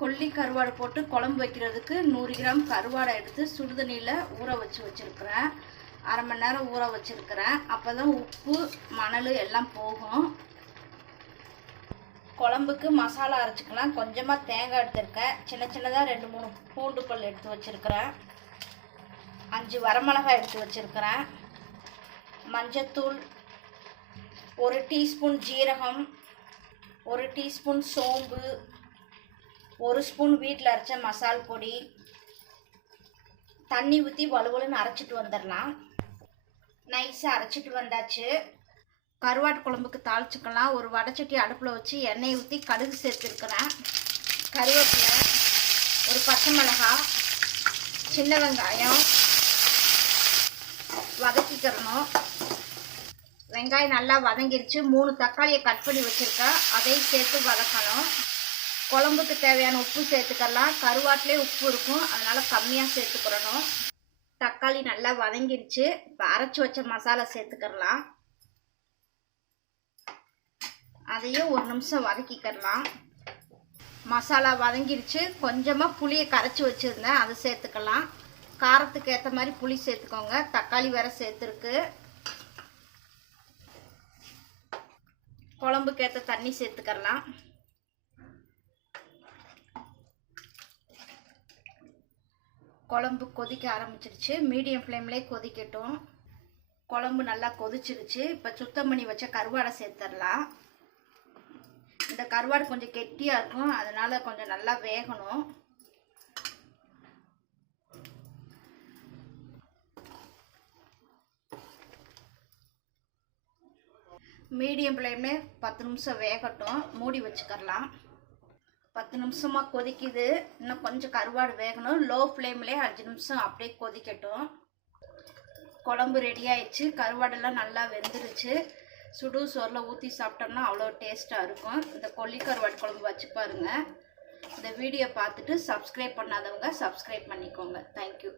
கொல்லி கருவாடு போட்டு குழம்பு வைக்கிறதுக்கு நூறு கிராம் கருவாடை எடுத்து சுடுதண்ணியில் ஊற வச்சு வச்சுருக்கிறேன். அரை மணி நேரம் ஊற வச்சுருக்கிறேன். அப்போ தான் உப்பு மணல் எல்லாம் போகும். குழம்புக்கு மசாலா அரைச்சிக்கலாம். கொஞ்சமாக தேங்காய் எடுத்திருக்கேன். சின்ன சின்னதாக ரெண்டு மூணு பூண்டு பல் எடுத்து வச்சுருக்கிறேன். அஞ்சு வரமிளகாய் எடுத்து வச்சுருக்கிறேன். மஞ்சத்தூள் ஒரு டீஸ்பூன் ஜீரகம் ஒரு டீஸ்பூன் சோம்பு ஒரு ஸ்பூன் வீட்டில் அரைச்ச மசால் பொடி தண்ணி ஊற்றி வலுவலுன்னு அரைச்சிட்டு வந்துடலாம் நைஸாக அரைச்சிட்டு வந்தாச்சு. கருவாட்டு குழம்புக்கு தாளிச்சுக்கலாம். ஒரு வடைச்சட்டி அடுப்பில் வச்சு எண்ணெய் ஊற்றி கடுகு சேர்த்துருக்கிறேன். கருவேப்பிலை ஒரு பச்சை மிளகாய் சின்ன வெங்காயம் வதக்கிக்கிறணும். வெங்காயம் நல்லா வதங்கிடுச்சு மூணு தக்காளியை கட் பண்ணி வச்சுருக்கேன். அதையும் சேர்த்து வதக்கணும். குழம்புக்கு தேவையான உப்பு சேர்த்துக்கலாம். கருவாட்டிலே உப்பு இருக்கும். அதனால் கம்மியாக சேர்த்துக்கிறணும். தக்காளி நல்லா வதங்கிடுச்சு இப்போ அரைச்சி வச்ச மசாலா சேர்த்துக்கிறலாம் அதையும் ஒரு நிமிஷம் வதக்கிக்கிறலாம் மசாலா வதங்கிடுச்சு கொஞ்சமாக புளியை கரைச்சி வச்சுருந்தேன். அதை சேர்த்துக்கலாம். காரத்துக்கு ஏற்ற மாதிரி புளி சேர்த்துக்கோங்க. தக்காளி வேற சேர்த்துருக்கு. குழம்புக்கு ஏற்ற தண்ணி சேர்த்துக்கலாம். குழம்பு கொதிக்க ஆரம்பிச்சிருச்சு. மீடியம் ஃப்ளேம்லேயே கொதிக்கட்டும். குழம்பு நல்லா கொதிச்சிருச்சு. இப்போ சுத்தம் பண்ணி வச்ச கருவாடை சேர்த்துடலாம் இந்த கருவாடு கொஞ்சம் கெட்டியாக இருக்கும். அதனால் கொஞ்சம் நல்லா வேகணும். மீடியம் ஃப்ளேம்லேயே பத்து நிமிஷம் வேகட்டும். மூடி வச்சுக்கரலாம். பத்து நிமிஷமாக கொதிக்குது. இன்னும் கொஞ்சம் கருவாடு வேகணும். லோ ஃப்ளேம்லேயே அஞ்சு நிமிஷம் அப்படியே கொதிக்கட்டும். குழம்பு ரெடி ஆயிடுச்சு. கருவாடெல்லாம் நல்லா வெந்துருச்சு. சுடு சோறில் ஊற்றி சாப்பிட்டோம்னா அவ்வளோ டேஸ்ட்டாக இருக்கும். இந்த கொல்லிக்கருவாடு குழம்பு வச்சு பாருங்கள் இந்த வீடியோ பார்த்துட்டு சப்ஸ்கிரைப் பண்ணாதவங்க சப்ஸ்கிரைப் பண்ணிக்கோங்க. தேங்க்யூ